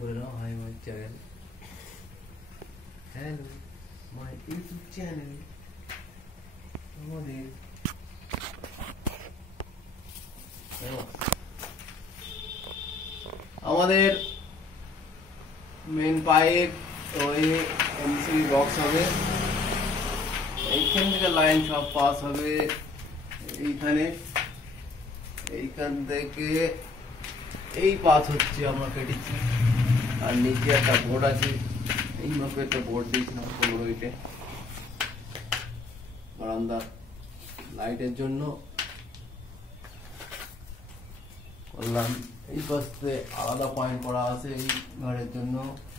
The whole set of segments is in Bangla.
করে নাও, hi my channel, hello my YouTube channel. আমাদের মেন পাইপ ওই এমসি বক্স হবে, এইখান থেকে লাইন সব পাস হবে এইখান থেকে এই পাস হচ্ছে আমরা কেটেছি। আর নিচে একটা বোর্ড আছে, এই মাপে একটা বোর্ড দিয়েছিলাম 15 ইটে বারান্দা লাইটের জন্য করলাম। এই পাশে আলাদা পয়েন্ট করা আছে এই ঘরের জন্য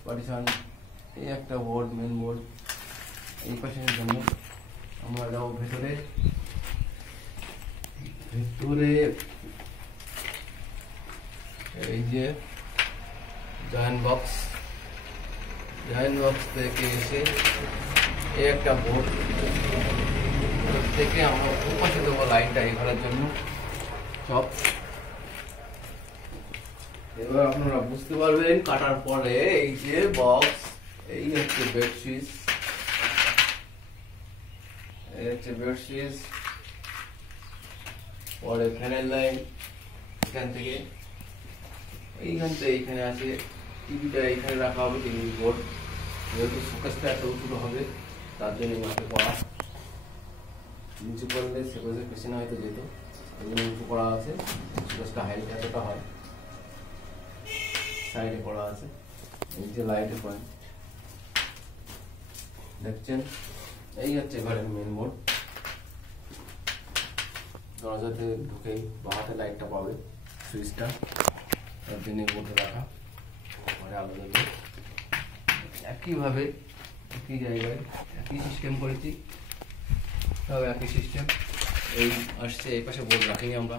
পার্টিশন। এই একটা বোর্ড, মেন বোর্ড এই পাশের জন্য। আমরা যাবো ভেতরে। এই যে জয়েন্ট বক্স থেকে এসে এই একটা বোর্ড থেকে আমরা ওপাশে দেবো লাইনটা এই ঘরের জন্য সব। এবার আপনারা বুঝতে পারবেন কাটার পরে এই যে বক্স, এই হচ্ছে বেডশিট, পরে ফ্যানের লাইন এখান থেকে এইখানে আছে। টিভিটা এইখানে রাখা হবে, টিভি বোর্ড, যেহেতু শোকেসটা এত উঁচু হবে তার জন্য মাকে করা। নিচু করলে শোকেসের পেছনে হয়তো যেত, এই জন্য উঁচু করা আছে। শোকেসটা হাইট এতটা হয়, সাইডে করা আছে। এই যে লাইটের পয়েন্ট দেখছেন, এই হচ্ছে ঘরের মেন বোর্ড। দরজাতে ঢুকেই বাহাতে লাইটটা পাবে, সুইচটা, তার জন্য বোর্ডে রাখা। ঘরে আলো দেবে একইভাবে, একই জায়গায় একই সিস্টেম করেছি, সব একই সিস্টেম। এই আসছে, এই পাশে বোর্ড রাখিনি আমরা,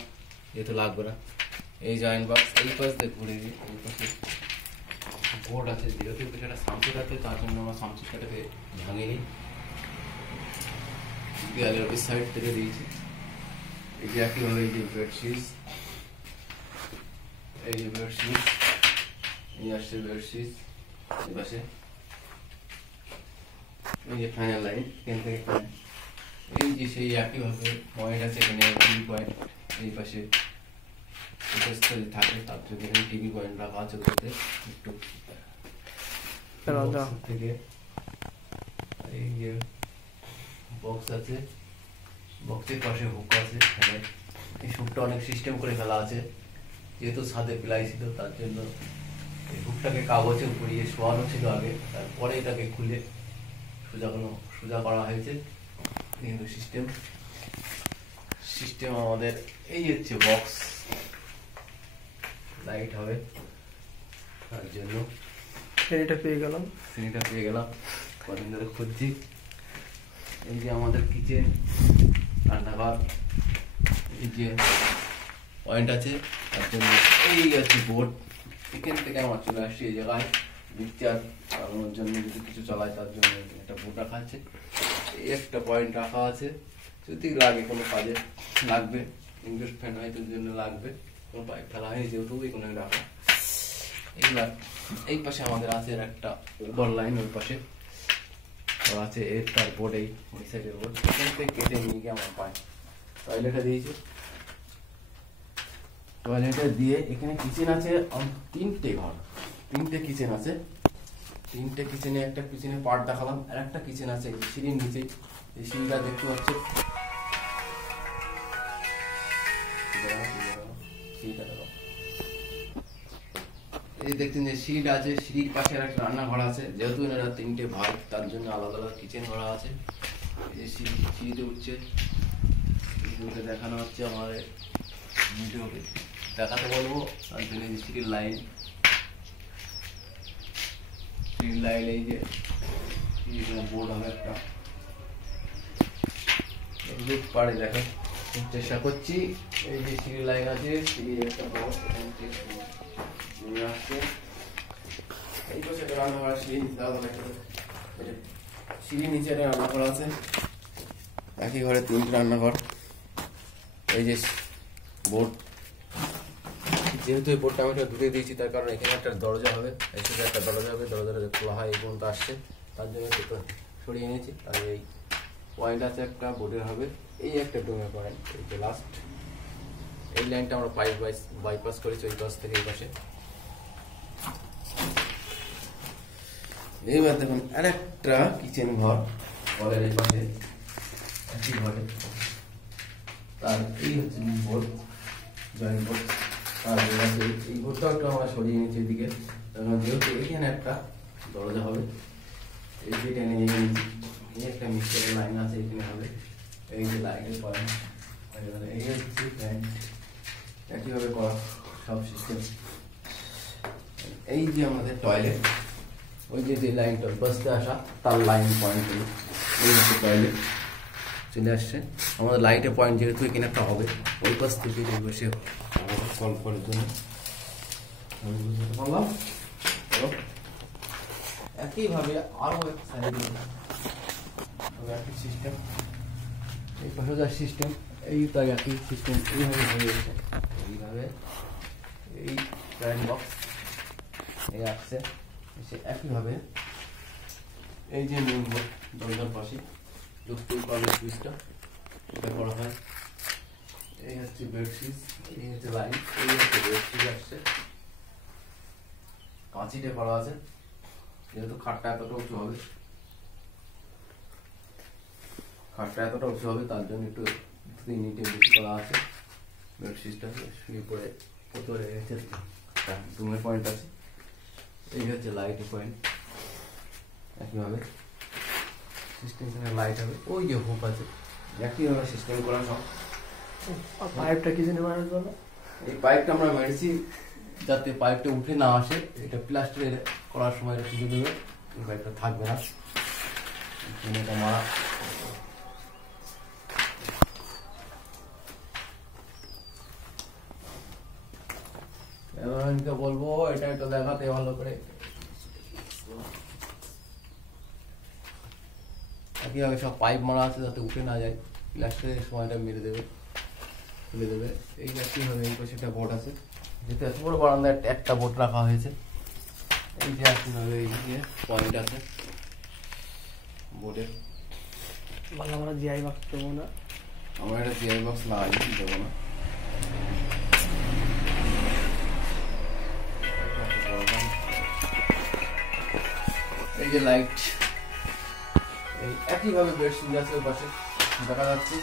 যেহেতু লাগবে না। এই জয়েন্ট বক্স এই পাশ দিয়ে ঘুরে দিই, এই পাশে বোর্ড আছে। যেহেতু এটা সামসুট আছে তার জন্য আমরা সামসুটটাকে ভাঙিনি, দেয়ালের ওই সাইড থেকে দিয়েছি। এই যে একইভাবে এই যে বেডশিট, এই আসছে বেডশিট এই পাশে। এই যে ফ্যানের লাইন এখান থেকে ফ্যান, এই যে সেই একইভাবে পয়েন্ট আছে এখানে টিভি পয়েন্ট এই পাশে থাকে, তার জন্য এখানে টিভি পয়েন্ট রাখা আছে। ওটাতে একটু থেকে এই যে বক্স আছে, বক্সের পাশে হুক আছে। এই হুকটা অনেক সিস্টেম করে ফেলা আছে, যেহেতু ছাদে প্লাই ছিল তার জন্য এই হুকটাকে কাগজে উপরিয়ে শোয়ানো ছিল আগে, তারপরে এটাকে খুলে সোজা করা হয়েছে। কিন্তু সিস্টেম আমাদের এই হচ্ছে বক্স, লাইট হবে তার জন্য। শ্রেণীটা পেয়ে গেলাম, কদিন ধরে খুঁজছি। এই যে আমাদের কিচেন, রান্নাঘর, এই যে পয়েন্ট আছে তার জন্য এই আছে বোর্ড। এখান থেকে আমার চলে আসছে এই জায়গায় মিক্সচার চালানোর জন্য, যদি কিছু চালায় তার জন্য একটা বোর্ড রাখা আছে। এই একটা পয়েন্ট রাখা আছে, যদি লাগে কোনো কাজে লাগবে, ইনভেস্ট ফ্যান হয়তো জন্য লাগবে, কোনো পাইপ ফেলা হয়নি যেহেতু কোনো রাখা। এইবার এই পাশে আমাদের আছে একটা ওভার লাইন, ওই পাশে আছে এর তার বোর্ড, ওই সাইডের বোর্ড। এখান থেকে কেটে নিয়ে গিয়ে আমার পায় টয়লেটে দিয়েছে। টয়লেটে দিয়ে এখানে কিচেন আছে তিনটে কিচেন আছে। তিনটে কিচেনে একটা কিচেনের পার্ট দেখালাম, আর একটা কিচেন আছে সিঁড়ির নিচে। এই সিঁড়িটা দেখতে পাচ্ছে, এই দেখছেন যে সিঁড়িটা আছে, সিঁড়ির পাশে একটা রান্নাঘর আছে। যেহেতু এনারা তিনটে ভাই তার জন্য আলাদা আলাদা কিচেন করা আছে। এই যে সিঁড়িতে উঠছে, দেখানো হচ্ছে আমাদের ভিডিওকে দেখাতে বলবো, তার জন্য সিঁড়ির লাইন, এই যে বোর্ড হবে একটা, লুক পাড়ে দেখা চেষ্টা করছি। এই যে সিঁড়ির লাইন আছে, সিঁড়ির একটা বোর্ড আসছে। এই পাশে রান্নাঘর, সিঁড়ির নিচে একটা রান্নাঘর আছে। একই ঘরে তিনটে রান্নাঘর। এই যে বোর্ড যেহেতু এই বোর্ডটা আমি একটা দূরে দিয়েছি, তার কারণে এখানে একটা দরজা হবে, এখানে একটা দরজা হবে, দরজাটা খোলা হয় এই পর্যন্ত আসছে, তার জন্য একটু সরিয়ে নিয়েছি। আর এই পয়েন্ট আছে একটা বোর্ডের হবে, এই একটা ডোমের পয়েন্ট, এই যে লাস্ট এই লাইনটা আমরা বাইপাস করেছি ওই পাশ থেকে এই পাশে। এইবার দেখুন আরেকটা কিচেন ঘর হলের এই পাশে একই ঘরে, তার এই হচ্ছে বোর্ড, জয়েন্ট বোর্ড। আর এই বোর্ডটাও একটু আমরা সরিয়ে নিয়েছি এদিকে, যেহেতু এখানে একটা দরজা হবে, এই যে টেনে নিয়ে নিয়েছি। এই একটা মিক্সারের লাইন আছে এখানে হবে, এই যে লাইনের পয়েন্ট, এই হচ্ছে প্যান্ট, একইভাবে করা সব সিস্টেম। এই যে আমাদের টয়লেট, ওই যে লাইনটা বাসতে আসা তার লাইন পয়েন্ট, এই হচ্ছে টয়লেট চলে আসছে। আমাদের লাইটের পয়েন্ট যেহেতু এখানে একটা হবে, ওই পাশ থেকে বসে সলভ করার জন্য বললাম। একইভাবে আরও এক সাইডে একই সিস্টেম, এই পাশে যার সিস্টেম, এই তার একই সিস্টেম এইভাবে হয়ে গেছে। এইভাবে এই জয়েন্ট বক্স এই আসছে, সে একইভাবে এই যে মেন বোর্ড দরজার পাশে যুক্তই পাবে সুইচটা, এটা করা হয়। এই হচ্ছে বেড সুইচ, এই হচ্ছে লাইন, এই হচ্ছে বেড সুইচ আসছে, কাঁচিটা করা আছে। যেহেতু খাটটা এতটা উঁচু হবে, তার জন্য একটু 3 ইঞ্চি বেশি করা আছে। বেড সুইচটা শুয়ে পড়ে উপরে রুমের পয়েন্ট আছে, এই হচ্ছে লাইটের পয়েন্ট। একইভাবে সিস্টেম লাইট হবে, ওই যে হুক আছে, একইভাবে সিস্টেম করা সব। পাইপটা কি জন্য মারার জন্য? এই পাইপটা আমরা মেরেছি যাতে পাইপটা উঠে না আসে, এটা প্লাস্টার করার সময় এটা তুলে দেবে, এই পাইপটা থাকবে না, এটা মারা। এবার বলবো এটা একটু দেখাতে ভালো করে। একইভাবে সব পাইপ মারা আছে যাতে উঠে না যায়, প্লাস্টারের সময়টা মেরে দেবে, খুলে দেবে। এই একইভাবে এই পাশে একটা বোর্ড আছে, যেহেতু এত বড় বারান্দায় একটা বোর্ড রাখা হয়েছে। এই যে একইভাবে এই যে পয়েন্ট আছে বোর্ডের। আমরা জিআই বক্স দেবো না, আমরা এটা জিআই বক্স লাগাই দেবো না। এই যে লাইট, এই একইভাবে বেডশিট আছে ওই পাশে দেখা যাচ্ছে,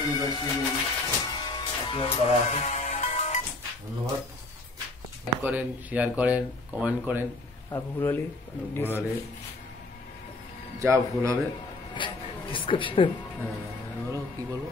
এই বেডশিট একইভাবে করা আছে। ধন্যবাদ, করেন, শেয়ার করেন, কমেন্ট করেন। আর ভুল হলে যা ভুল হবে ডিসক্রিপশনে বলো, কি বলবো?